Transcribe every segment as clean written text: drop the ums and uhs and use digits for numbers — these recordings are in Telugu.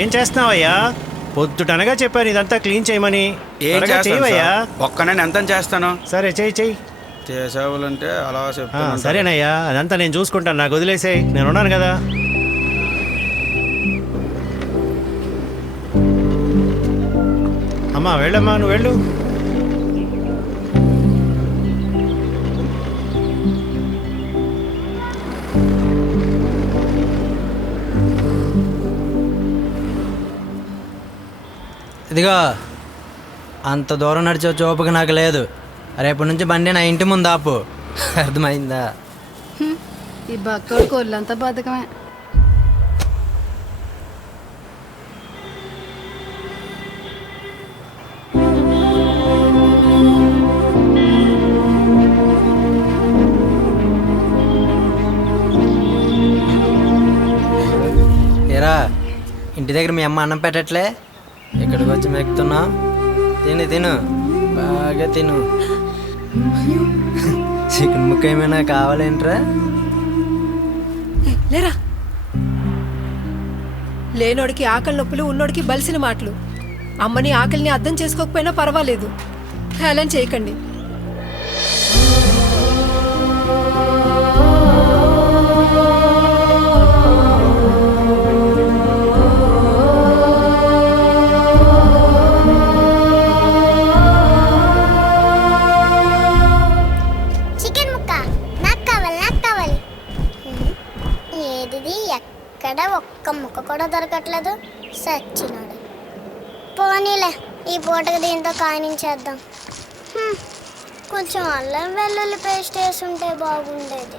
ఏం చేస్తున్నావయ్యా? పొద్దుటనగా చెప్పాను ఇదంతా క్లీన్ చేయమని. ఏం త్వరగా చేయవయ్యా. ఒక్కనే ఎంత చేస్తాను. సరే చెయ్యి. చేసేవాళ్ళంటే అలా చెప్తాను. సరేనయ్యా, అదంతా నేను చూసుకుంటాను. నాకు వదిలేసేయ్, నేను ఉన్నాను కదా. అమ్మా వెళ్ళమ్మా, నువ్వు వెళ్ళు. ఇదిగో, అంత దూరం నడిచే చూపుకి నాకు లేదు. రేపటి నుంచి బండి నా ఇంటి ముందు ఆపు, అర్థమైందా? ఈ బక్కడు కొల్లంతా బతకమే. ఏరా, ఇంటి దగ్గర మీ అమ్మ అన్నం పెట్టట్లే, ఇక్కడికి వచ్చి మెక్కుతున్నా. తిను బాగా తిను. చికెన్ ముక్క ఏమైనా కావాలేంట్రా? లేరా, లేనోడికి ఆకలి నొప్పులు, ఉన్నోడికి బలిసిన మాటలు. అమ్మని ఆకలిని అర్థం చేసుకోకపోయినా పర్వాలేదు, హేళన చేయకండి. ఎక్కడ ఒక్క ముక్క కూడా దొరకట్లేదు, సచ్చినాడు. పోనీలే, ఈ పూటకి దీంతో కానించేద్దాం. కొంచెం అల్లం వెల్లుల్లి పేస్ట్ వేసుంటే బాగుండేది.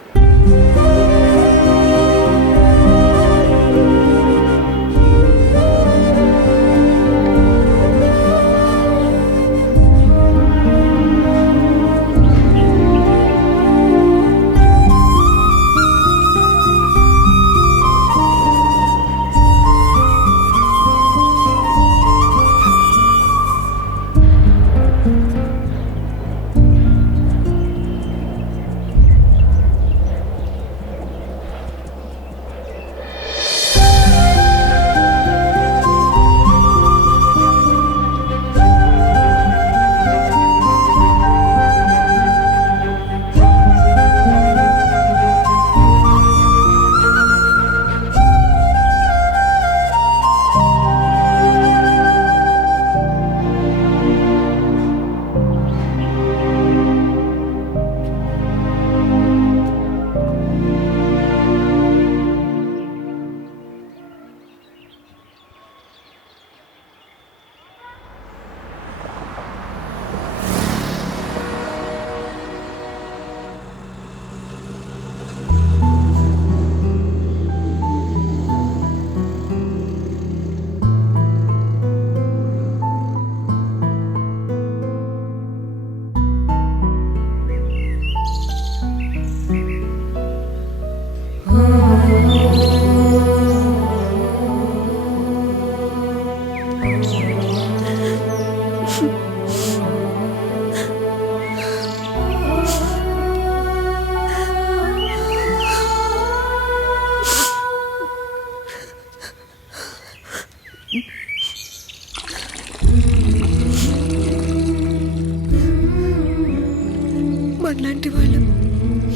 మనలాంటి వాళ్ళం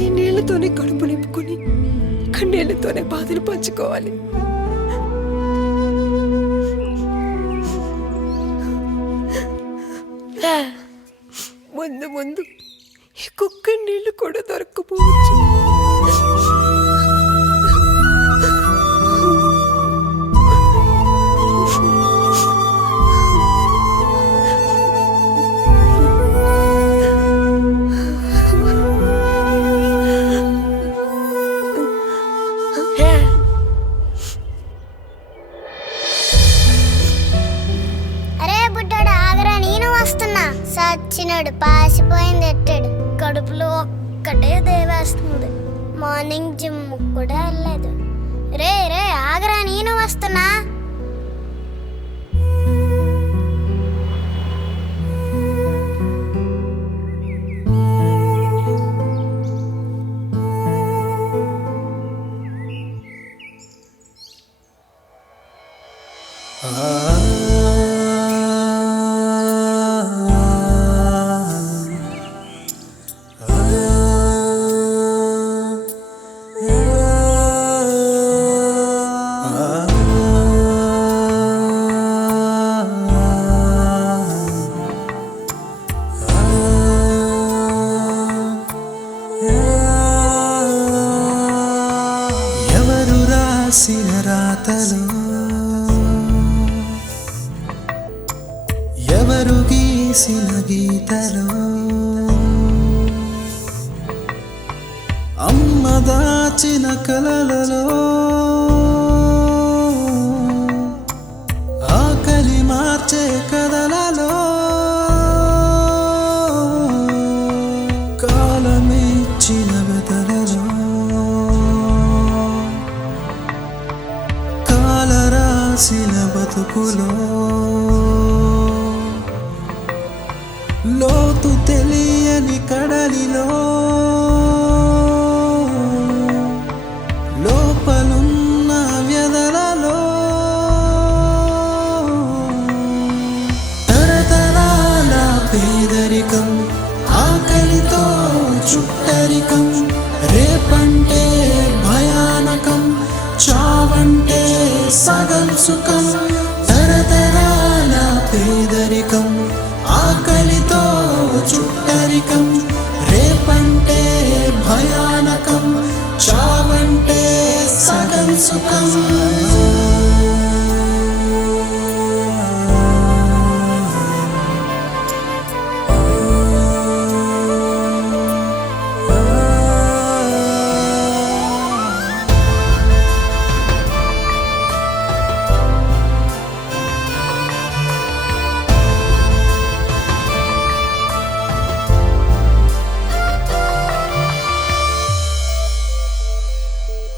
ఈ నీళ్లతోనే కడుపు నింపుకొని కన్నీళ్లతోనే బాధను పంచుకోవాలి. ముందు ముందు ఈ కుక్క నీళ్లు కూడా దొరకపోవచ్చు. సచ్చినాడు, పాసిపోయింది ఎట్టాడు. కడుపులో ఒక్కటే దేవేస్తుంది. మార్నింగ్ జిమ్ కూడా వెళ్ళలేదు. రే ఆగరా, నేను వస్తున్నా. ఎవరు గీసిన గీతలో అమ్మ దాచిన కలలలో ఆకలి మార్చే కథలలో కాలమిచ్చిన బెతలలో కాలరాసిన బతుకులో లోతు తెలియని కడలిలో లోపలున్న వ్యధలలో తరతరాల పేదరికం ఆకలితో చుట్టరికం రేపంటే భయానకం చావంటే సగం సుఖం తరతరాల పేదరికం ఆకలితో చుట్టరికం రేపంటే భయానకం చావంటే సగం సుఖం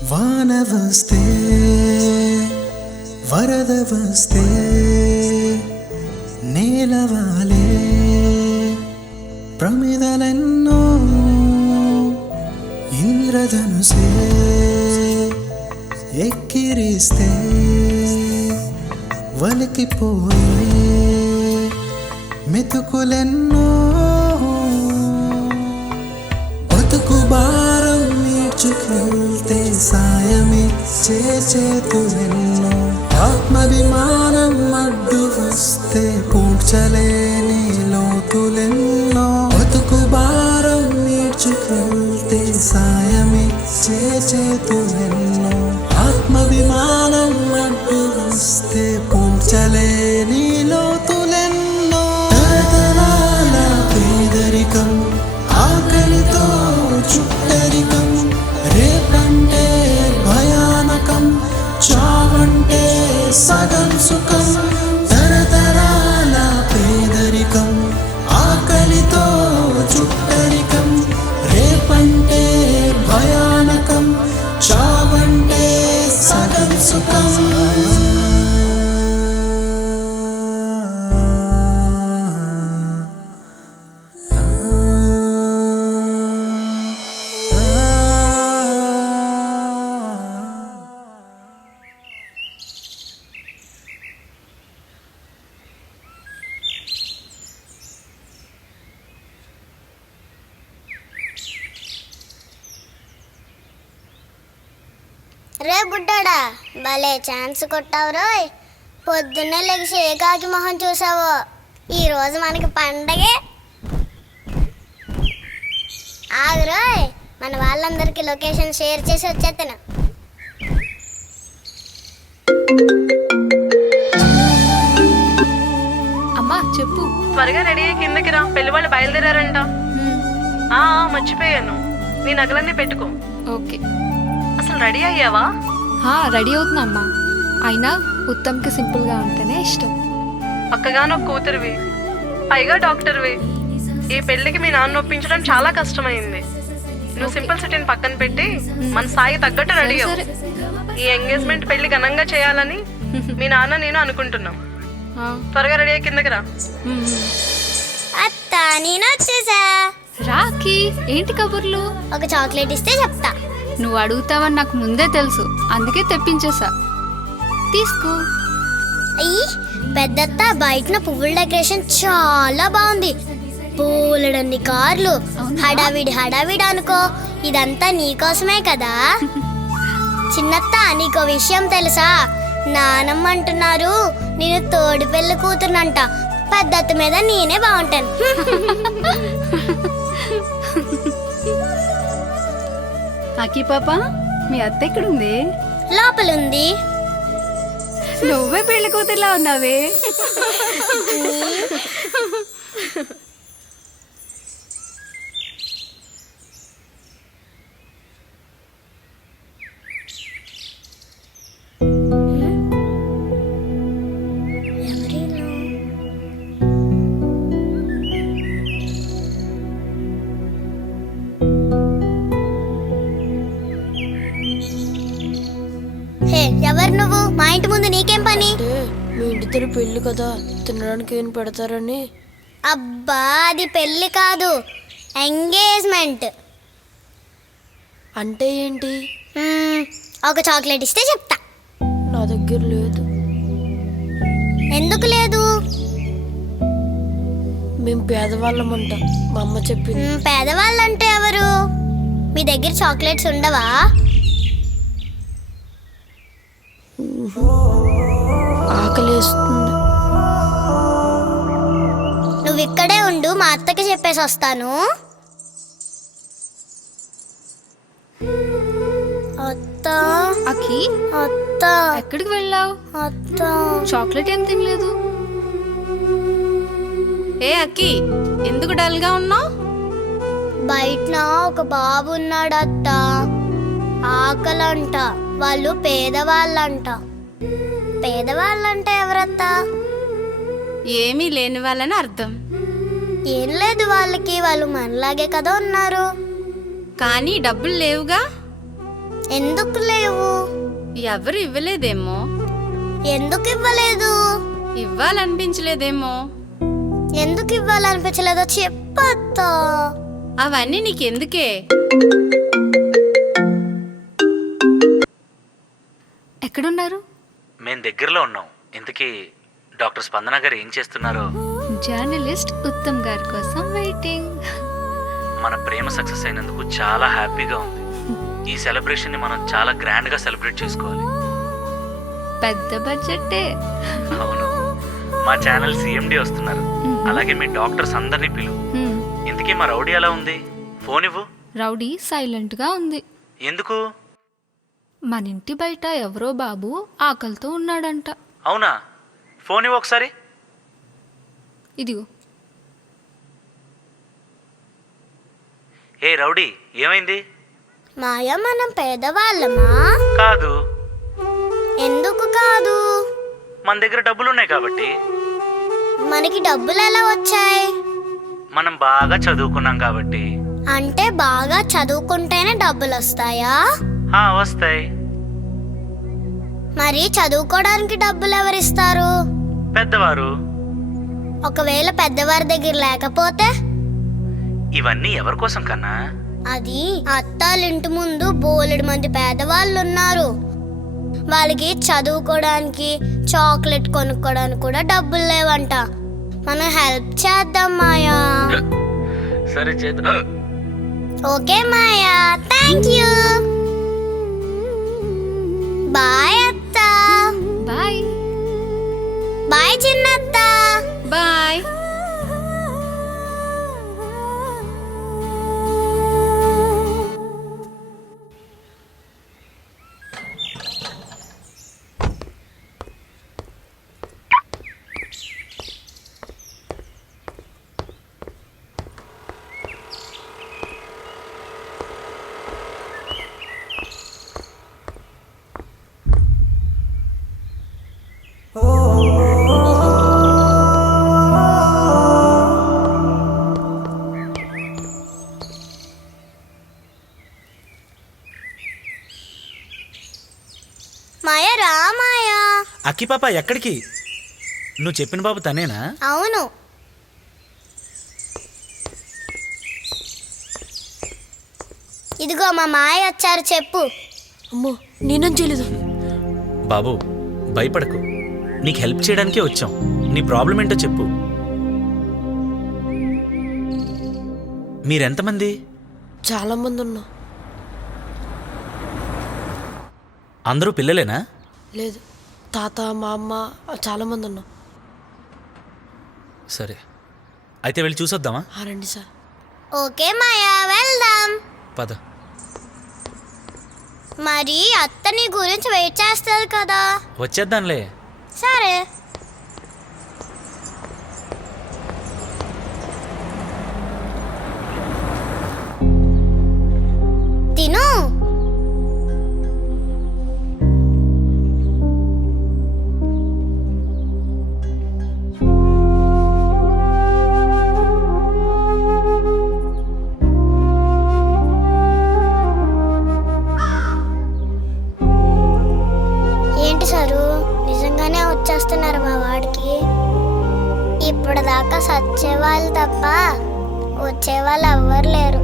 వాన వస్తే వరద వస్తే నేలవాలే ప్రమిదలెన్నో ఇంద్రధనుసే ఎక్కిరిస్తే వలికిపోయే మెతుకులెన్నో బతుకు భారం నేర్చుకెళ్తే సాయమిచ్చే చేతులెన్నో ఆత్మాభిమానం అడ్డు వస్తే పూడ్చలేని లోతులెన్నో బతుకు భారం నేర్చుకెళ్తే సాయమిచ్చే చేతులెన్నో ఆత్మాభిమానం అడ్డు వస్తే పూడ్చలేని లోతులెన్నో తరతరాల పేదరికం ఆకలితో చుట్టరికం రేపంటే భయానకం చావంటే సగం సుఖం తరతరాల పేదరికం ఆకలితో చుట్టరికం రేపంటే భయానకం చావంటే సగం సుఖం రే బుడ్డాడా భలే ఛాన్స్ కొట్టావు రోయ్ పొద్దున్నే లెగిసి ఏ కాకి మొహం చూసావో ఈరోజు మనకి పండగే ఆగు రోయ్ మన వాళ్ళందరికీ లొకేషన్ షేర్ చేసి వచ్చేస్తాను అమ్మా చెప్పు. త్వరగా రెడీ అయ్యి కిందకి రా, పెళ్లి వాళ్ళు బయలుదేరారంట. మర్చిపోయాను, నీ నగలన్నీ పెట్టుకో. ఓకే. అసలు రెడీ అయ్యావా? రెడీ అవుతున్నా అమ్మా. అయినా ఉత్తమ్కి సింపుల్గా ఉంటేనే ఇష్టం. పక్కగానో కూతురువి, పైగా డాక్టర్వి. ఈ పెళ్లికి మీ నాన్న ఒప్పించడం చాలా కష్టమైంది. నువ్వు సింపుల్ సిటీని పక్కన పెట్టి మన స్థాయి తగ్గట్టు రెడీ అవ్వు. ఈ ఎంగేజ్మెంట్ పెళ్లి ఘనంగా చేయాలని మీ నాన్న నేను అనుకుంటున్నాం. త్వరగా రెడీ అయ్యి కిందకి రా. అత్త నేను వచ్చేసా. రాకి ఏంటి కబుర్లు? ఒక చాక్లెట్ ఇస్తే చెప్తా. నువ్వు అడుగుతావని నాకు ముందే తెలుసు, అందుకే తెప్పించేసా. తీసుకో. అయ్యి పెద్దత్త, బయటన పువ్వుల డెకరేషన్ చాలా బాగుంది. పూలడన్ని కార్లు, హడావిడి హడావిడి అనుకో. ఇదంతా నీకోసమే కదా. చిన్నత్త నీకో విషయం తెలుసా? నానమ్మ అంటున్నారు నేను తోడి పెళ్లి కూతురునంట. పెద్దత్త మీద నేనే బాగుంటాను. అక్కి పాప, మీ అత్త ఎక్కడుంది? లోపలుంది. నువ్వే పెళ్లి కూతురులా ఉన్నావే. ఎవరు నువ్వు? మా ఇంటి ముందు నీకేం పని? మీ ఇంటి దగ్గర పెళ్ళి కదా, తినడానికి ఏం పెడతారని. అబ్బా, అది పెళ్ళి కాదు, ఎంగేజ్మెంట్. అంటే ఏంటి? ఒక చాక్లెట్ ఇస్తే చెప్తా. నా దగ్గర లేదు. ఎందుకు లేదు? మేము పేదవాళ్ళమంట, మా అమ్మ చెప్పింది. పేదవాళ్ళంటే ఎవరు? మీ దగ్గర చాక్లెట్స్ ఉండవా? ఆకలేస్తుంది. నువ్వు ఇక్కడే ఉండు, మా అత్తకి చెప్పేసి వస్తాను. అత్త, అఖి, అత్త, ఎక్కడికి వెళ్ళావు? అత్త. చాక్లెట్ ఏం తినలేదు. ఏ అక్కి, ఎందుకు డల్గా ఉన్నావు? బయట ఒక బాబు ఉన్నాడు అత్త. ఆకలంట. వాళ్ళు పేదవాళ్ళంట. పేదవాళ్ళంటే ఎవరత్తా? ఏమీ లేని వాళ్ళని అర్థం. ఏం లేదు వాళ్ళకి, వాళ్ళు మనలాగే కదా ఉన్నారు. కానీ డబ్బులు లేవుగా. ఎందుకు లేవు? ఎవరు ఇవ్వలేదేమో. ఎందుకు ఇవ్వలేదు? ఇవ్వాలనిపించలేదేమో. ఎందుకు ఇవ్వాలనిపించలేదో చెప్పత్తా. అవన్నీ నీకెందుకే? ఎక్కడున్నారు? మేము దగ్గరలో ఉన్నాం. ఇంతకీ డాక్టర్ స్పందన గారు ఏం చేస్తున్నారో? జర్నలిస్ట్ ఉత్తమ్ గారి కోసం వెయిటింగ్. మన ప్రేమ సక్సెస్ అయినందుకు చాలా హ్యాపీగా ఉంది. ఈ సెలబ్రేషన్ ని మనం చాలా గ్రాండ్ గా సెలబ్రేట్ చేసుకోవాలి. పెద్ద బడ్జెట్టే. అవును, మా ఛానల్ సిఎండి వస్తున్నారు. అలాగే మీ డాక్టర్స్ అందరినీ పిలువు. ఇంతకీ మా రౌడీ ఎలా ఉంది? ఫోన్ ఇవ్వు. రౌడీ సైలెంట్ గా ఉంది. ఎందుకు? మన ఇంటి బయట ఎవరో బాబు ఆకలితో ఉన్నాడంట. అవునా? ఫోన్ ఇవ్వు ఒకసారి. ఇదిగో. ఏ రౌడీ, ఏమైంది? మాయా, మనం పేదవాళ్ళమా? కాదు. ఎందుకు కాదు? మన దగ్గర డబ్బులున్నాయి కాబట్టి. మనకి డబ్బులు ఎలా వచ్చాయి? మనం బాగా చదువుకున్నాం కాబట్టి. అంటే బాగా చదువుకుంటేనే డబ్బులు వస్తాయా? వస్తాయి. మరి చదువుకోవడానికి డబ్బులు ఎవరిస్తారు? పెద్దవారు. ఒకవేళ పెద్దవారి దగ్గర లేకపోతే? ఇవన్నీ ఎవరి కోసం కన్నా? అది అత్తాళ్ళ ఇంటి ముందు బోలెడు మంది పేదవాళ్ళు ఉన్నారు. వాళ్ళకి చదువుకోవడానికి, చాక్లెట్ కొనుక్కోవడానికి కూడా డబ్బులు లేవంట. మనం హెల్ప్ చేద్దాం మాయా. సరే చేద్దాం. Okay Maya, thank you. Bye అత్త. బాయ్. బాయ్ చిన్నత్త. బాయ్. మాయా, రా మాయా. అక్కి పాప, ఎక్కడికి? నువ్వు చెప్పిన బాబు తనేనా? అవును. ఇదిగో మా మాయ వచ్చారు, చెప్పు. అమ్మో, నేనేం చేయలేదు. బాబు భయపడకు, నీకు హెల్ప్ చేయడానికే వచ్చాం. నీ ప్రాబ్లం ఏంటో చెప్పు. మీరెంతమంది? చాలా మంది ఉన్నాం. అందరూ పిల్లలేనా? లేదు, తాత, మా అమ్మ, చాలా మంది ఉన్నాం. సరే, అయితే వెళ్ళి చూసొద్దామా? రండి సార్. ఓకే మాయా, వెళ్దాం. పద. మరి అత్త నీ గురించి వెయిట్ చేస్తుంది కదా. వచ్చేద్దాంలే. సరే. తిను. వాళ్ళు తప్ప వచ్చేవాళ్ళు ఎవ్వరు లేరు.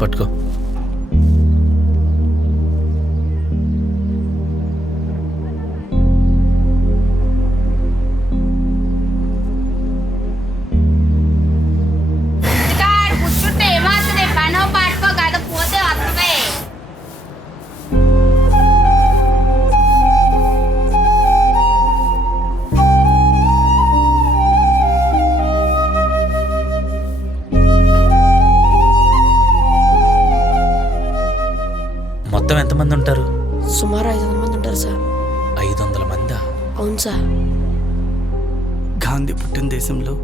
పట్టుకో. కూర్చుంటే ఏమవుతుంది? పనో పాటుకో కదా పోతే వస్తుంది. మొత్తం ఎంతమంది ఉంటారు? సుమారు 500 మంది ఉంటారు సార్. 500 మందా? అవును సార్. గాంధీ పుట్టిన దేశంలో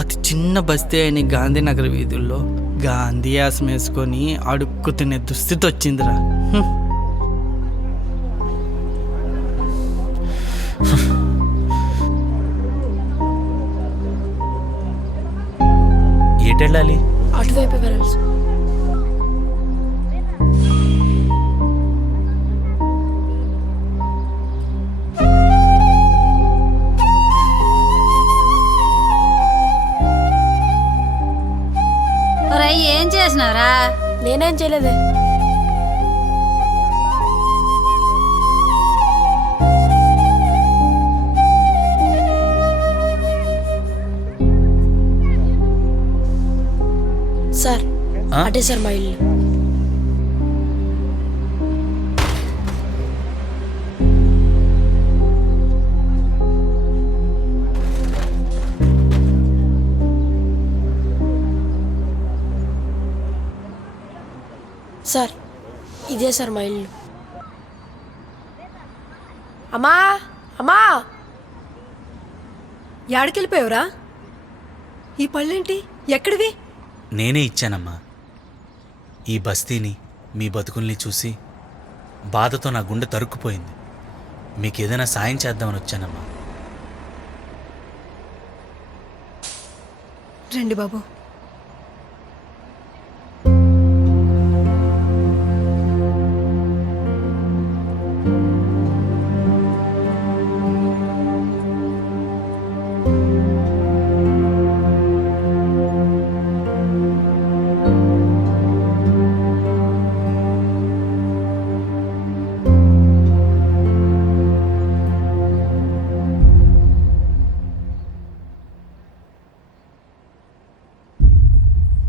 అతి చిన్న బస్తీ అయిన గాంధీనగర్ వీధుల్లో గాంధీ ఆసం వేసుకొని అడుక్కు తినే దుస్థితి వచ్చిందిరా. ఏటెళ్ళాలి? అటువైపు వెళ్ళాలి సార్. ఏం చేసినారా? నేనేం చేయలేదే. సార్ అటే సార్ మా ఇల్లు. సార్ ఇదే సార్ మా ఇల్లు. అమ్మా అమ్మా, యాడికెళ్ళిపోయావురా? ఈ పళ్ళేంటి? ఎక్కడివి? నేనే ఇచ్చానమ్మా. ఈ బస్తీని, మీ బతుకుల్ని చూసి బాధతో నా గుండె తరుక్కుపోయింది. మీకు ఏదైనా సాయం చేద్దామని వచ్చానమ్మా. రండి బాబు.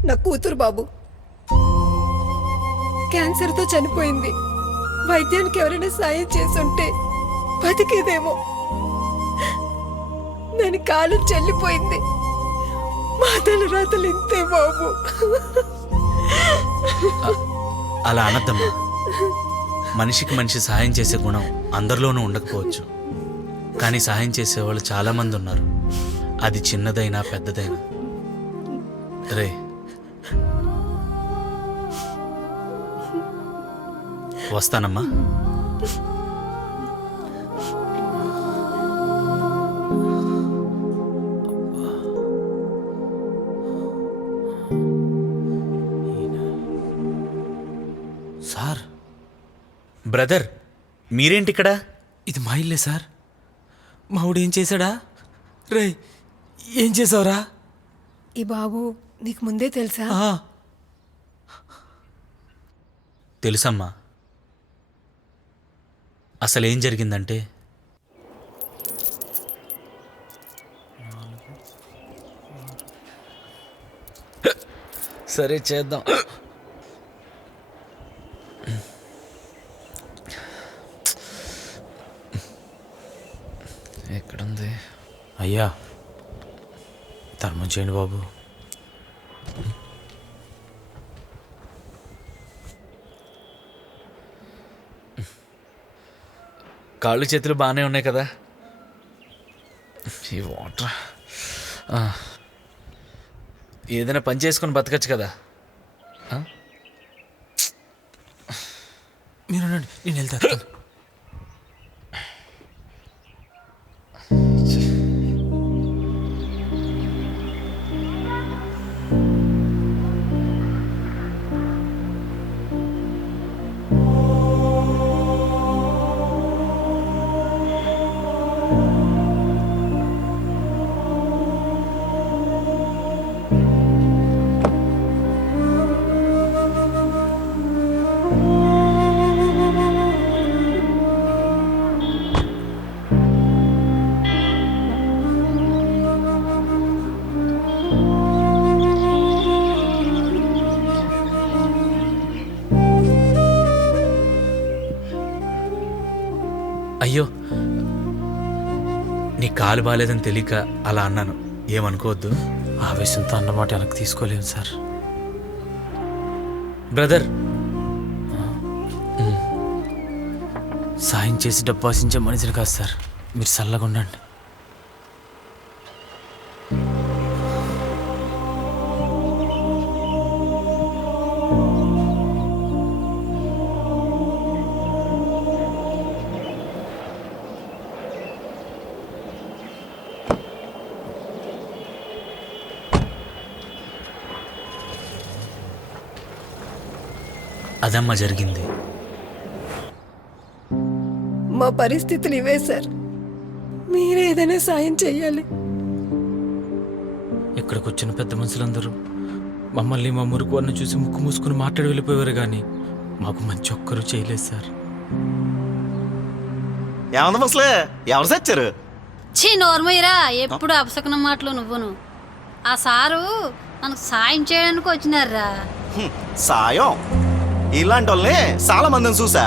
నా కూతురు బాబు క్యాన్సర్తో చనిపోయింది. వైద్యానికి ఎవరైనా సాయం చేసుంటే బతికేదేమో. దాని కాలు చెల్లిపోయింది. మా తలరాతలు ఇంతే బాబు. అలా అనద్దమ్మా. మనిషికి మనిషి సహాయం చేసే గుణం అందరిలోనూ ఉండకపోవచ్చు, కానీ సహాయం చేసేవాళ్ళు చాలామంది ఉన్నారు. అది చిన్నదైనా పెద్దదైనా. రే, వస్తానమ్మా. సార్, బ్రదర్, మీరేంటి ఇక్కడ? ఇది మా ఇల్లే సార్. మావుడు ఏం చేశాడా? రే, ఏం చేసావురా? ఈ బాబు నీకు ముందే తెలుసా? తెలుసమ్మా. అసలేం జరిగిందంటే, సరే చేద్దాం. ఎక్కడుంది? అయ్యా, ధర్మం చేయండి బాబు. కాళ్ళు చేతులు బాగానే ఉన్నాయి కదా? ఈ వాటర్ ఏదైనా పని చేసుకొని బతకచ్చు కదా. ఆ? మీరు ఉండండి, నేను వెళ్తాను. అయ్యో, నీ కాలు బాగాలేదని తెలియక అలా అన్నాను, ఏమనుకోవద్దు. ఆవేశంతో అన్నమాట వెనక్కి తీసుకోలేము సార్. బ్రదర్, సాయం చేసి డబ్బు ఆశించే మనిషిని కాదు సార్. మీరు చల్లగా ఉండండి. అదమ్మా జరిగింది. మా పరిస్థితులు ఇవే సార్. మీరే ఏదైనా సాయం చెయ్యాలి. ఇక్కడికి వచ్చిన పెద్ద మనుషులందరూ మమ్మల్ని మా మురుగు వారిని చూసి ముక్కు మూసుకుని మాట్లాడి వెళ్ళిపోయారు, కానీ మాకు మంచి ఒక్కరూ చేయలేదు సార్. ఏమన్నా ముసలే, ఎవరు సచ్చారు? చీ నోర్మయ్యరా, ఎప్పుడు అపశకున మాటలు నువ్వును. ఆ సారు మనకు సాయం చేయడానికి వచ్చినారా. సాయం ఇలాంటి వాళ్ళని చాలా మందిని చూసా.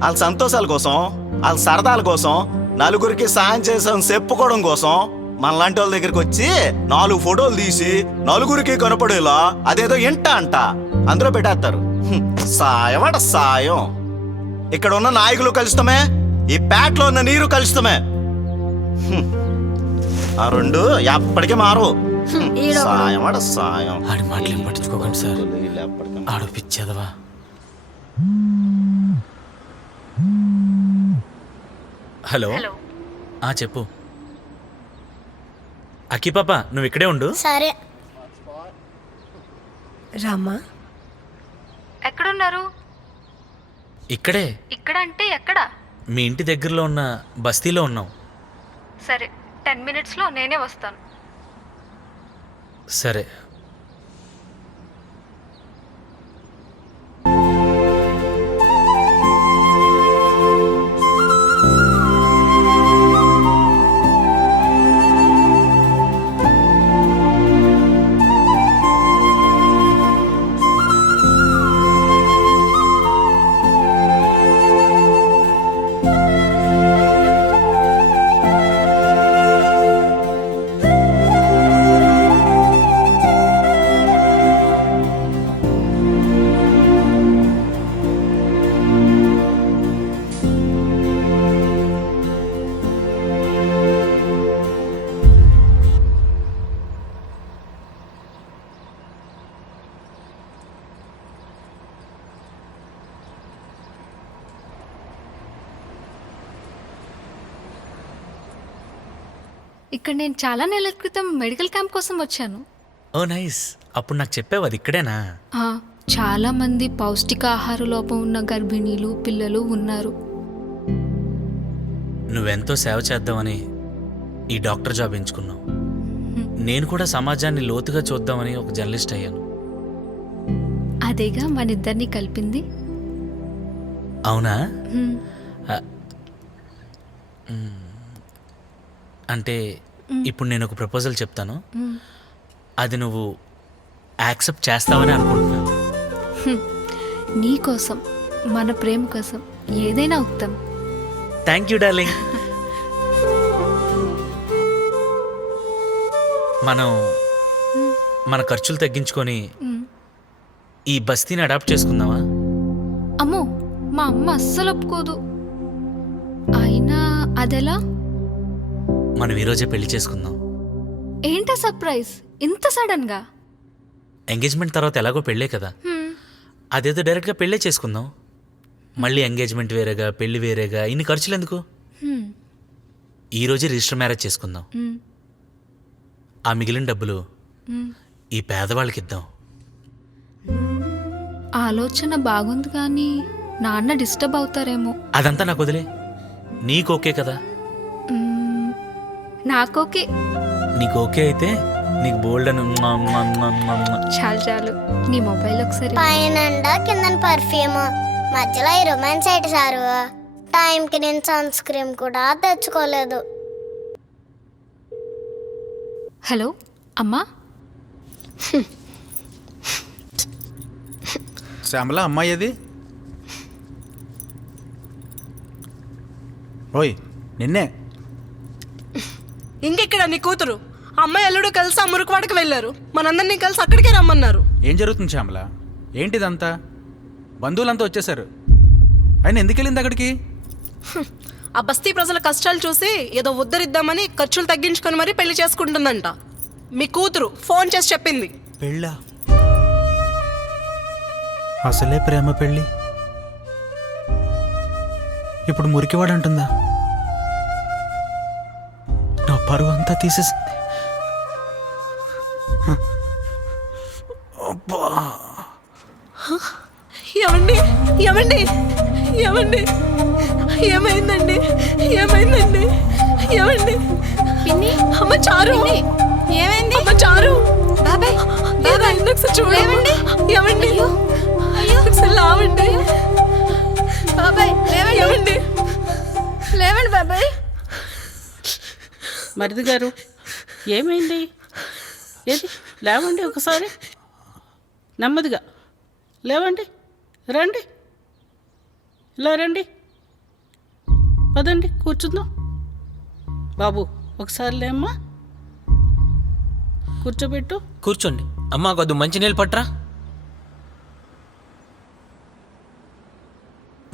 వాళ్ళ సంతోషాల కోసం, వాళ్ళ సరదాల కోసం, నలుగురికి సాయం చేసామని చెప్పుకోవడం కోసం మనలాంటి వాళ్ళ దగ్గరికి వచ్చి 4 ఫోటోలు తీసి నలుగురికి కనపడేలా అదేదో ఇంట అంట అందులో పెట్టేస్తారు. సాయం సాయం. ఇక్కడ ఉన్న నాయకులు కలుస్తామే, ఈ పేటలో ఉన్న నీరు కలుస్తామే. ఆ రెండు ఎప్పటికీ మారు. సాయం సాయం. ఆడి మాటలు పట్టించుకోకండి సార్, ఆడు పిచ్చేదవా. హలో, చెప్పు. అక్కి పాప, నువ్వు ఇక్కడే ఉండు. సరే. రామ్మా, ఎక్కడున్నారు? ఇక్కడే. ఇక్కడ అంటే ఎక్కడ? మీ ఇంటి దగ్గరలో ఉన్న బస్తీలో ఉన్నాం. సరే, 10 minutesలో నేనే వస్తాను. సరే. ఇక్కడ నేను చాలా నెలల క్రితం మెడికల్ క్యాంప్ కోసం వచ్చాను. ఓ నైస్. అప్పుడు నాకు చెప్పావు అది ఇక్కడేనా? చాలా మంది పౌష్టికాహార లోపం ఉన్న గర్భిణీలు, పిల్లలు ఉన్నారు. నువ్వెంతో సేవ చేద్దామని ఈ డాక్టర్ జాబ్ ఎంచుకున్నావు. నేను కూడా సమాజాన్ని లోతుగా చూద్దామని ఒక జర్నలిస్ట్ అయ్యాను. అదేగా మన ఇద్దరిని కలిపింది. అవునా? అంటే ఇప్పుడు నేను ఒక ప్రపోజల్ చెప్తాను, అది నువ్వు యాక్సెప్ట్ చేస్తావని అనుకుంటున్నాను. నీ కోసం, మన ప్రేమ కోసం ఏదైనా ఉత్తం. Thank you darling. మనం మన ఖర్చులు తగ్గించుకొని ఈ బస్తీని అడాప్ట్ చేసుకుందామా? అమ్మో, మా అమ్మ అస్సలు ఒప్పుకోదు. అయినా అదెలా? మనం ఈరోజే పెళ్లి చేసుకుందాం. ఏంటా సర్ప్రైజ్? ఇంత సడన్గా? ఎంగేజ్మెంట్ తర్వాత ఎలాగో పెళ్ళే కదా, అదేదో డైరెక్ట్గా పెళ్ళే చేసుకుందాం. మళ్ళీ ఎంగేజ్మెంట్ వేరేగా పెళ్ళి వేరేగా ఇన్ని ఖర్చులు ఎందుకు? ఈరోజే రిజిస్టర్ మ్యారేజ్ చేసుకుందాం. ఆ మిగిలిన డబ్బులు ఈ పేదవాళ్ళకి ఇద్దాం. ఆలోచన బాగుంది కానీ నాన్న డిస్టర్బ్ అవుతారేమో. అదంతా నాకు వదిలే, నీకు ఓకే కదా? నాకోకే. నీకు ఓకే అయితే నీకు బోల్డ్ అని చాలు చాలు. నీ మొబైల్ ఒకసారి. పైన కింద పర్ఫ్యూమ్, మధ్యలో ఈ రొమాన్స్ ఏంటి సారు? టైంకి నేను సన్ స్క్రీన్ కూడా తెచ్చుకోలేదు. హలో అమ్మా. శ్యామల అమ్మాయి అది? ఓయ్ నిన్నే. ఇంకెక్కడ నీ కూతురు? అమ్మాయి అల్లుడు కలిసి ఆ మురుకువాడకి వెళ్ళారు. మనందరినీ కలిసి అక్కడికే రమ్మన్నారు. ఏం జరుగుతుంది శ్యామల? ఏంటిదంతా? బంధువులంతా వచ్చేసారు. ఆయన ఎందుకు వెళ్ళింది అక్కడికి? ఆ బస్తీ ప్రజల కష్టాలు చూసి ఏదో ఉద్ధరిద్దామని ఖర్చులు తగ్గించుకొని మరీ పెళ్లి చేసుకుంటుందంట. మీ కూతురు ఫోన్ చేసి చెప్పింది. పెళ్ళా? అసలే ప్రేమ పెళ్ళి, ఇప్పుడు మురికివాడు అంటుందా? నా పరువు అంతా తీసేసింది. ఏమండి ఏమండి ఏమండి ఏమైందండి? ఏమైందండి? ఏమండి? పిన్ని, అమ్మ చారు ఏమైంది? అమ్మ చారు బాబాయ్, ఏమైంది ఒకసారి చూడండి. ఏమండి? ఒకసారి లావండి. బాబాయ్ ఏమండి? లేవండి బాబాయ్. మరిది గారు ఏమైంది? ఏది లేవండి, ఒకసారి నెమ్మదిగా లేవండి. రండి, ఇలా రండి, పదండి కూర్చుందాం. బాబు ఒకసారి లేమ్మా, కూర్చోబెట్టు. కూర్చోండి అమ్మా. కొద్ది మంచినీళ్ళు పట్రా.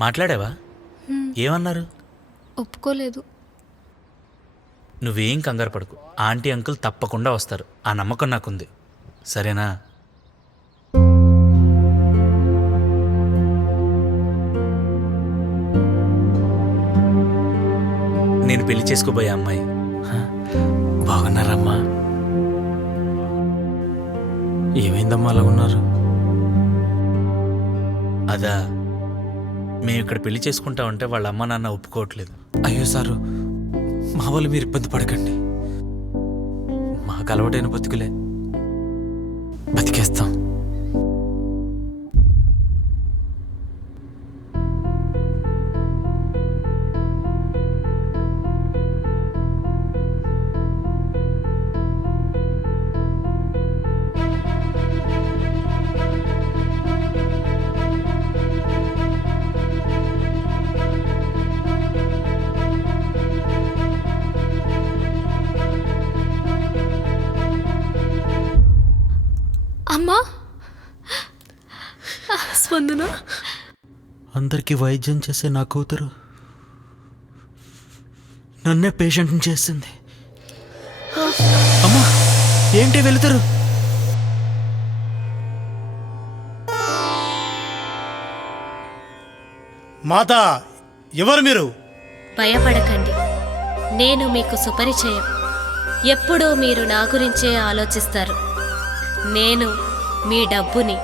మాట్లాడావా? ఏమన్నారు? ఒప్పుకోలేదు. నువ్వేం కంగారు పడకు, ఆంటీ అంకుల్ తప్పకుండా వస్తారు. ఆ నమ్మకం నాకుంది. సరేనా? నేను పెళ్లి చేసుకోబోయే అమ్మాయి. బాగున్నారమ్మా? ఏమైందమ్మా అలా ఉన్నారు? అదా, మేము ఇక్కడ పెళ్లి చేసుకుంటామంటే వాళ్ళ అమ్మ నాన్న ఒప్పుకోవట్లేదు. అయ్యో సారు, మా వాళ్ళు మీరు ఇబ్బంది పడకండి. మాకు అలవాటైన బతుకులే, బతికేస్తాం. అమ్మా. స్పందన, అందరికీ వైద్యం చేసే నా కూతురు నన్నే పేషెంట్ని చేస్తుంది. అమ్మా, ఏంటి వెళుతారు? మాత, ఎవరు మీరు? భయపడకండి, నేను మీకు సుపరిచయం. ఎప్పుడూ మీరు నా గురించే ఆలోచిస్తారు. నేను మీ డబ్బుని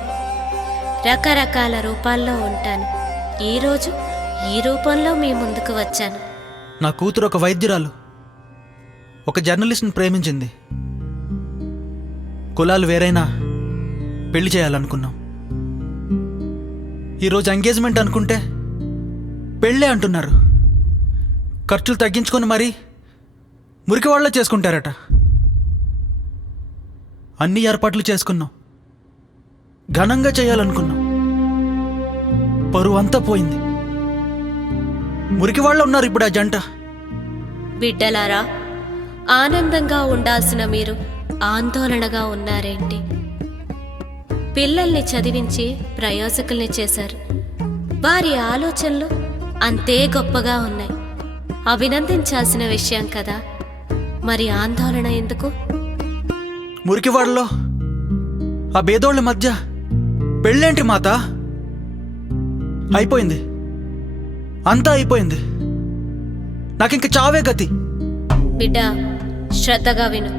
రకరకాల రూపాల్లో ఉంటాను. ఈరోజు ఈ రూపంలో మీ ముందుకు వచ్చాను. నా కూతురు ఒక వైద్యురాలు, ఒక జర్నలిస్ట్ని ప్రేమించింది. కులాలు వేరైనా పెళ్లి చేయాలనుకున్నాం. ఈరోజు ఎంగేజ్మెంట్ అనుకుంటే పెళ్ళే అంటున్నారు. ఖర్చులు తగ్గించుకొని మరీ మురికి వాళ్ళ చేసుకుంటారట. అన్ని ఏర్పాట్లు చేసుకున్నాం, ఘనంగా చేయాలనుకున్నాం. పరువు అంతా పోయింది. మురికి వాళ్ళు ఉన్నారు ఇప్పుడు ఆ జంట. బిడ్డలారా, ఆనందంగా ఉండాల్సిన మీరు ఆందోళనగా ఉన్నారేంటి? పిల్లల్ని చదివించి ప్రయోజకుల్ని చేశారు. వారి ఆలోచనలు అంతే గొప్పగా ఉన్నాయి. అభినందించాల్సిన విషయం కదా. మరి ఆందోళన ఎందుకు? మురికివాడలో ఆ బేదోళ్ళ మధ్య పెళ్ళేంటి మాత? అయిపోయింది, అంతా అయిపోయింది. నాకింక చావే గతి. బిడ్డ, శ్రద్ధగా విను.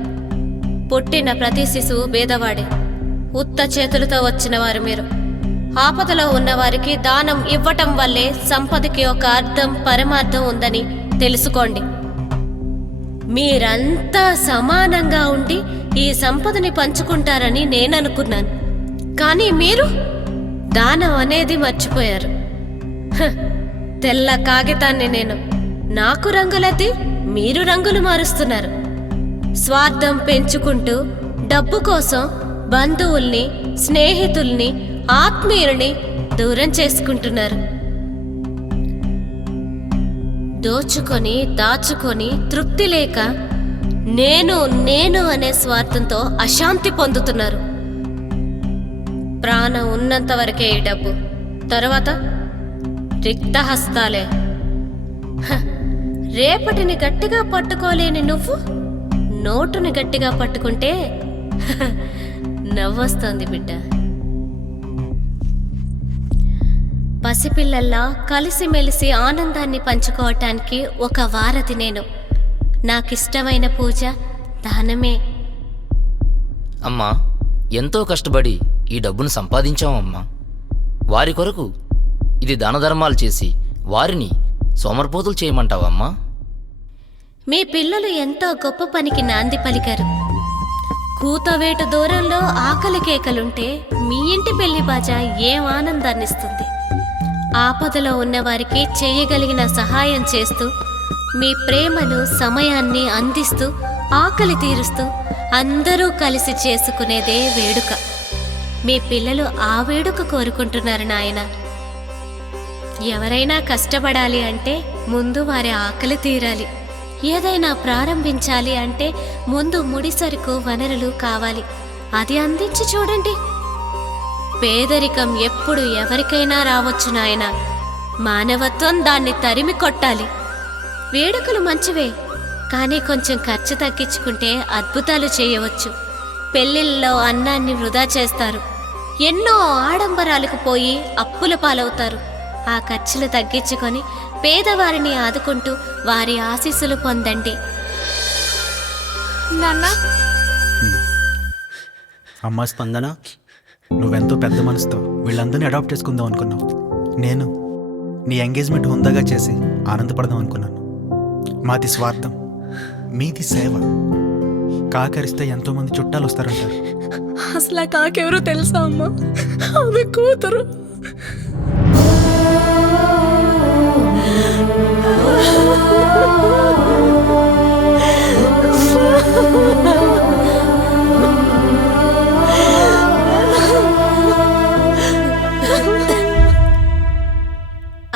పుట్టిన ప్రతి శిశువు భేదవాడే. ఉత్త చేతులతో వచ్చిన వారు మీరు. ఆపదలో ఉన్నవారికి దానం ఇవ్వటం వల్లే సంపదకి ఒక అర్థం, పరమార్థం ఉందని తెలుసుకోండి. మీరంతా సమానంగా ఉండి ఈ సంపదని పంచుకుంటారని నేననుకున్నాను. కానీ మీరు దానం అనేది మర్చిపోయారు. తెల్ల కాగితాన్ని నేను నాకు రంగులది, మీరు రంగులు మారుస్తున్నారు. స్వార్థం పెంచుకుంటూ డబ్బు కోసం బంధువుల్ని, స్నేహితుల్ని, ఆత్మీయుల్ని దూరం చేసుకుంటున్నారు. దోచుకొని దాచుకొని తృప్తి లేక నేను నేను అనే స్వార్థంతో అశాంతి పొందుతున్నారు. ప్రాణం ఉన్నంత వరకే ఈ డబ్బు, తర్వాత రిక్తహస్తాలే. రేపటిని గట్టిగా పట్టుకోలేని నువ్వు నోటుని గట్టిగా పట్టుకుంటే నవ్వొస్తుంది బిడ్డ. పసిపిల్లల్లా కలిసిమెలిసి ఆనందాన్ని పంచుకోవటానికి ఒక వారధి నేను. నాకిష్టమైన పూజ దానమే. అమ్మా, ఎంతో కష్టపడి ఈ డబ్బును సంపాదించామమ్మా. వారి కొరకు ఇది దానధర్మాలు చేసి వారిని సోమరిపోతులు చేయమంటావమ్మా? మీ పిల్లలు ఎంతో గొప్ప పనికి నాంది పలికారు. కూతవేటు దూరంలో ఆకలి కేకలుంటే మీ ఇంటి పెళ్లి బాజా ఏం ఆనందాన్నిస్తుంది. ఆపదలో ఉన్నవారికి చేయగలిగిన సహాయం చేస్తూ, మీ ప్రేమను, సమయాన్ని అందిస్తూ, ఆకలి తీరుస్తూ అందరూ కలిసి చేసుకునేదే వేడుక. మీ పిల్లలు ఆ వేడుక కోరుకుంటున్నారు నాయన. ఎవరైనా కష్టపడాలి అంటే ముందు వారి ఆకలి తీరాలి. ఏదైనా ప్రారంభించాలి అంటే ముందు ముడిసరుకు, వనరులు కావాలి. అది అందించి చూడండి. పేదరికం ఎప్పుడు ఎవరికైనా రావచ్చు నాయన. మానవత్వం దాన్ని తరిమి కొట్టాలి. వేడుకలు మంచివే, కానీ కొంచెం ఖర్చు తగ్గించుకుంటే అద్భుతాలు చేయవచ్చు. పెళ్ళిళ్ళలో అన్నాన్ని వృధా చేస్తారు. ఎన్నో ఆడంబరాలకు పోయి అప్పుల పాలవుతారు. ఆ ఖర్చులు తగ్గించుకొని పేదవారిని ఆదుకుంటూ వారి ఆశీస్సులు పొందండి. అమ్మా స్పందన, నువ్వెంతో పెద్ద మనసుతో వీళ్ళందరినీ అడాప్ట్ చేసుకుందాం అనుకున్నావు. నేను నీ ఎంగేజ్మెంట్ హుందాగా చేసి ఆనందపడదాం అనుకున్నాను. మాది స్వార్థం, మీది సేవ. కాకరిస్తే ఎంతోమంది చుట్టాలు వస్తారంటారు. అసలు ఆ కాకెవరో తెలుసా అమ్మా? ఆమె కూతురు.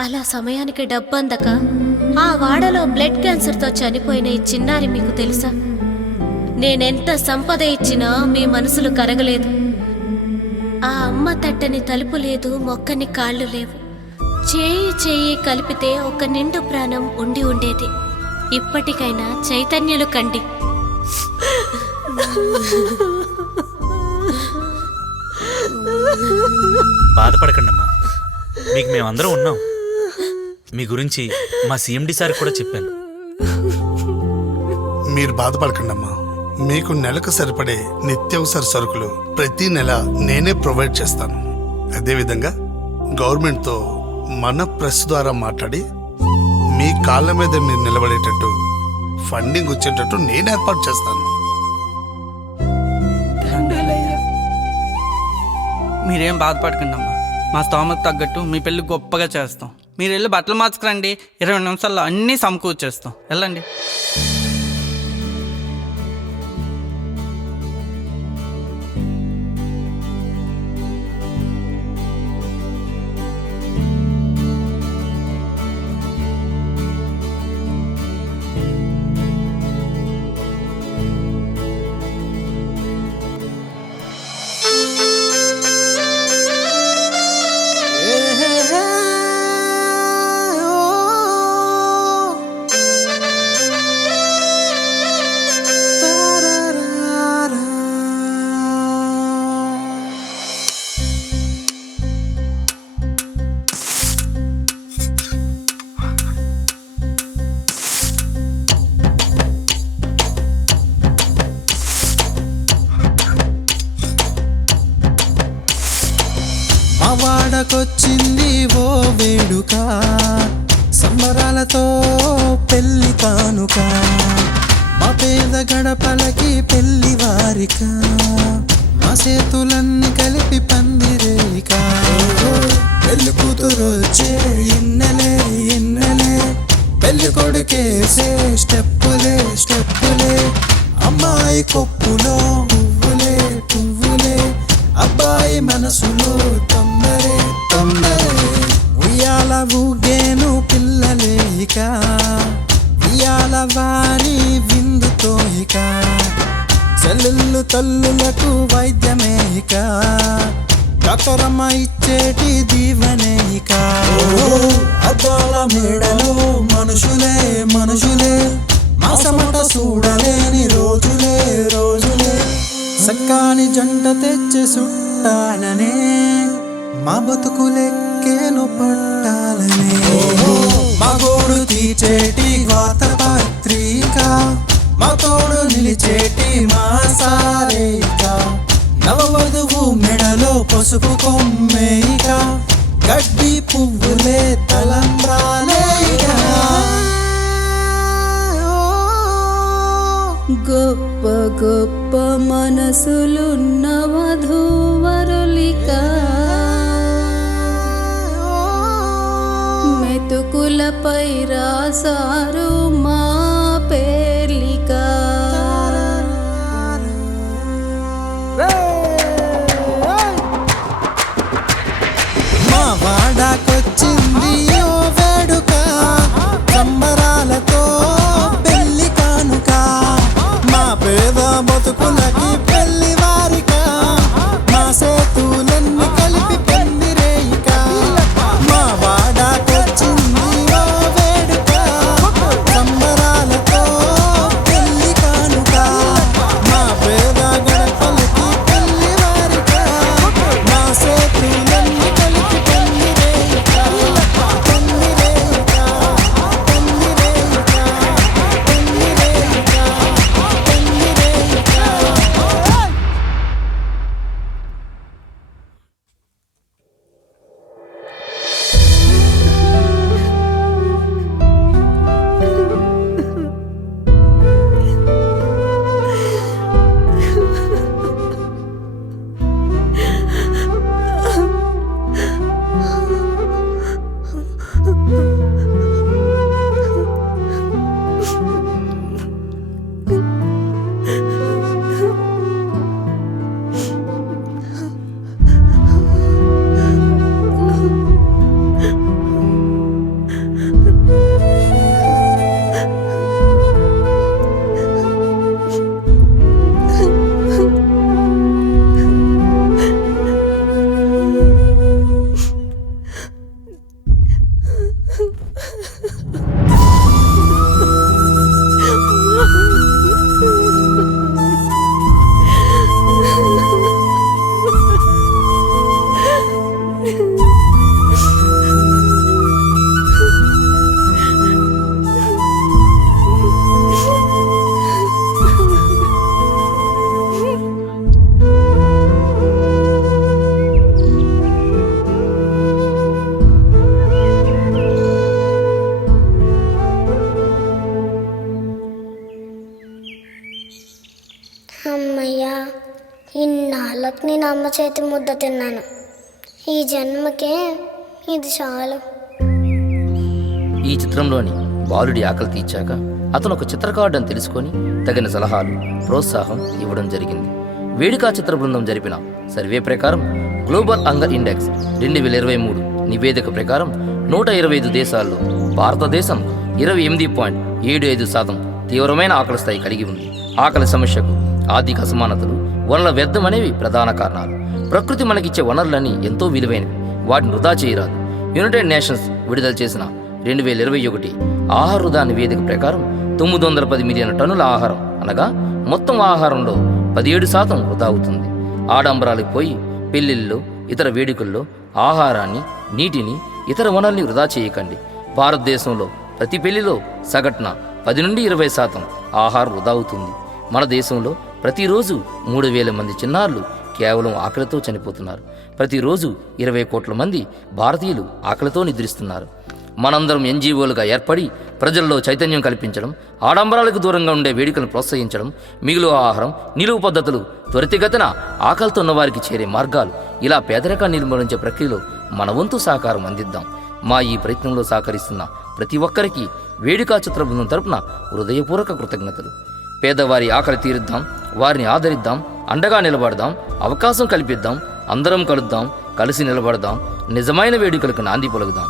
అలా సమయానికి డబ్బు అందక ఆ వాడలో బ్లడ్ క్యాన్సర్తో చనిపోయిన ఈ చిన్నారి మీకు తెలుసా? నేనెంత సంపద ఇచ్చినా మీ మనసులు కరగలేదు. ఆ అమ్మ తట్టని తలుపు లేదు, మొక్కని కాళ్ళు లేవు. చేయి చేయి కలిపితే ఒక నిండు ప్రాణం ఉండి ఉండేది. ఇప్పటికైనా చైతన్యులు కండి. బాధపడకండమ్మా, మీకు మేమందరం ఉన్నాం. మీ గురించి మా సిఎండి సార్ కూడా చెప్పాను. మీరు బాధపడకండి అమ్మా. మీకు నెలకు సరిపడే నిత్యావసర సరుకులు ప్రతి నెల నేనే ప్రొవైడ్ చేస్తాను. అదేవిధంగా గవర్నమెంట్తో మన ప్రెస్ ద్వారా మాట్లాడి మీ కాళ్ళ మీద మీరు నిలబడేటట్టు ఫండింగ్ వచ్చేటట్టు నేను ఏర్పాటు చేస్తాను. మీరేం బాధపడకండి అమ్మా. మా స్తోమత తగ్గట్టు మీ పెళ్ళి గొప్పగా చేస్తాం. మీరు వెళ్ళి బట్టలు మార్చుకురండి. 20 నిమిషాల్లో అన్నీ సమకూర్చేస్తాం. వెళ్ళండి. వాడకొచ్చింది ఓ వేడుక, సంబరాలతో పెళ్లి కానుక, మా పేద గడపలకి పెళ్లి వారిక, మా చేతులన్నీ కలిపి పందిరేక. పెళ్లి కూతురు వచ్చే ఇన్నెలే ఇన్నెలే, పెళ్లి కొడుకేసే స్టెప్పులే స్టెప్పులే, అమ్మాయి కొప్పులో పువ్వులే పువ్వులే, అబ్బాయి మనసులో తొందరే తొందరే. ఉయ్యాల ఊగేను పిల్లలే ఇక, ఉయ్యాల వారి విందుతో ఇక, చెల్లెళ్ళు తల్లులకు వైద్యమే ఇక, డాక్టరమ్మ ఇచ్చేటి దీవెనే ఇక. అద్దాల మేడలో మనుషులే మనుషులే, మాసమట చూడలేని రోజులే రోజులే, సక్కాని జంట తెచ్చి సుట్టాలనే, మా బతుకులెక్కేను పట్టాలనే. మా గోడు తీర్చేటి వాత పత్రిక, మా తోడు నిలిచేటి మా సారేక, నవవధువు మెడలో పసుపు కొమ్మేయిక, గడ్డి పువ్వులే తలంబ్రాలేక. గొప్ప గొప్ప మనసులున్న వధూవరులిక, మెతుకులపై రాసారు మా పేర్లిక. మా వాడాకొచ్చింది ఓ వేడుక, సంబరాలతో పెళ్లి కానుక, మా పేద బతుకులకి పెళ్లి వారిక, మా సేతులన్నీ కలిపి పందిరేయిక. మా వాడాకొచ్చింది ఓ వేడుక, సంబరాలతో పెళ్లి కానుక, మా పేద గడపలకి పెళ్లి వారిక, మా సేతులన్నీ కలిపి పందిరేయిక పందిరేయిక పందిరేయిక పందిరేయిక పందిరేయిక. అమ్మయ్యా, ఇన్నాళ్ళకి నేను అమ్మ చేతి ముద్ద తిన్నాను. ఈ జన్మకే ఇది చాలు. ఈ చిత్రంలోని బాలుడి ఆకలి తీర్చాక అతను ఒక చిత్రకారుడు అని తెలుసుకొని తగిన సలహాలు ప్రోత్సాహం ఇవ్వడం జరిగింది. వేడుకా చిత్ర బృందం జరిపిన సర్వే ప్రకారం గ్లోబల్ హంగర్ ఇండెక్స్ 2023 నివేదిక ప్రకారం 125 దేశాల్లో భారతదేశం 28.75% తీవ్రమైన ఆకలి స్థాయి కలిగి ఉంది. ఆకలి సమస్యకు ఆర్థిక అసమానతలు, వనరుల వ్యర్థం అనేవి ప్రధాన కారణాలు. ప్రకృతి మనకిచ్చే వనరులన్నీ ఎంతో విలువైనవి, వాటిని వృధా చేయరాదు. యునైటెడ్ నేషన్స్ విడుదల చేసిన 2021 ఆహార వృధా నివేదిక ప్రకారం 910 మిలియన్ టన్నుల ఆహారం అనగా మొత్తం ఆహారంలో 17% వృధా అవుతుంది. ఆడంబరాలకు పోయి పెళ్లిళ్ళలో ఇతర వేడుకల్లో ఆహారాన్ని, నీటిని, ఇతర వనరుల్ని వృధా చేయకండి. భారతదేశంలో ప్రతి పెళ్లిలో సగటున 10 నుండి 20% ఆహారం వృధా అవుతుంది. మన దేశంలో ప్రతిరోజు 3000 మంది చిన్నారులు కేవలం ఆకలితో చనిపోతున్నారు. ప్రతిరోజు 20 కోట్ల మంది భారతీయులు ఆకలితో నిద్రిస్తున్నారు. మనందరం ఎన్జిఓలుగా ఏర్పడి ప్రజల్లో చైతన్యం కల్పించడం, ఆడంబరాలకు దూరంగా ఉండే వేడుకలను ప్రోత్సహించడం, మిగులు ఆహారం, నిలువు పద్ధతులు, త్వరితగతిన ఆకలితో ఉన్నవారికి చేరే మార్గాలు, ఇలా పేదరికాన్ని నిర్మూలించే ప్రక్రియలో మన వంతు సహకారం అందిద్దాం. మా ఈ ప్రయత్నంలో సహకరిస్తున్న ప్రతి ఒక్కరికి వేడుకా చిత్ర బృందం తరపున హృదయపూర్వక కృతజ్ఞతలు. పేదవారి ఆకలి తీరుద్దాం, వారిని ఆదరిద్దాం, అండగా నిలబడదాం, అవకాశం కల్పిద్దాం, అందరం కలుద్దాం, కలిసి నిలబడదాం, నిజమైన వేడుకలకు నాంది పలుకుదాం.